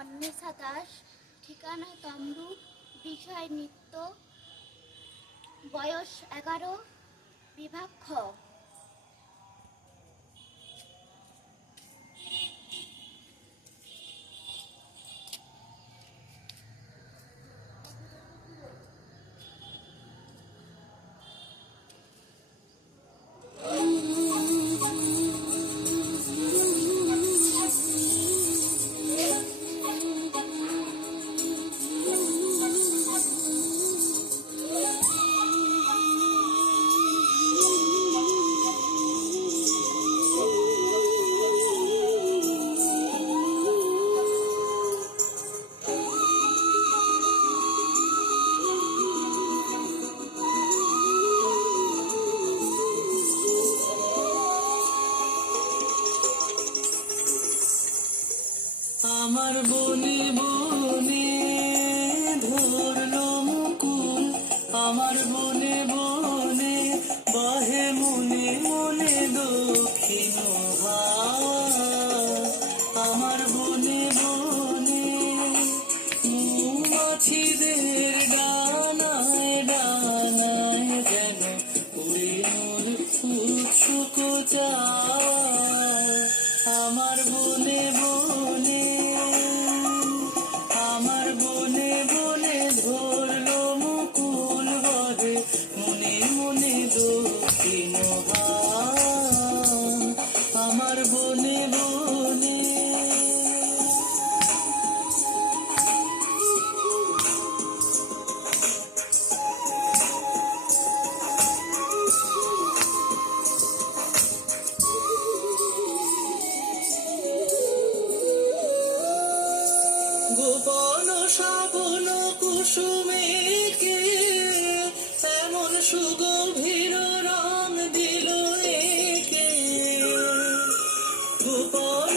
অন্বেষা দাস ঠিকানা তমরু বিষয় নৃত্য বয়স এগারো বিভাগ খ। আমার বনে শ্রাবণ কুসুমে এমন সুগভীর রং দিল একে। গোপন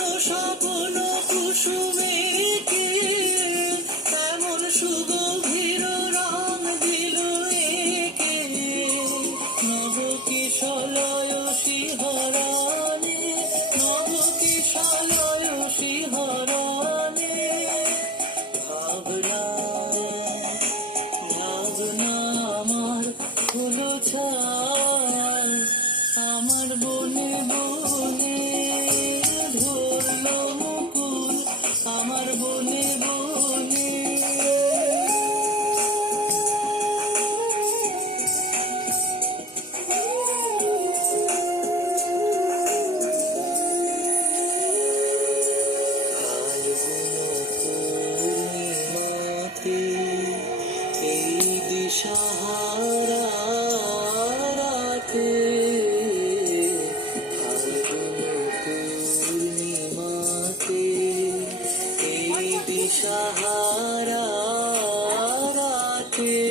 হলো আমার বনে বনে ধরলো মুকুল আমার বনে Clear.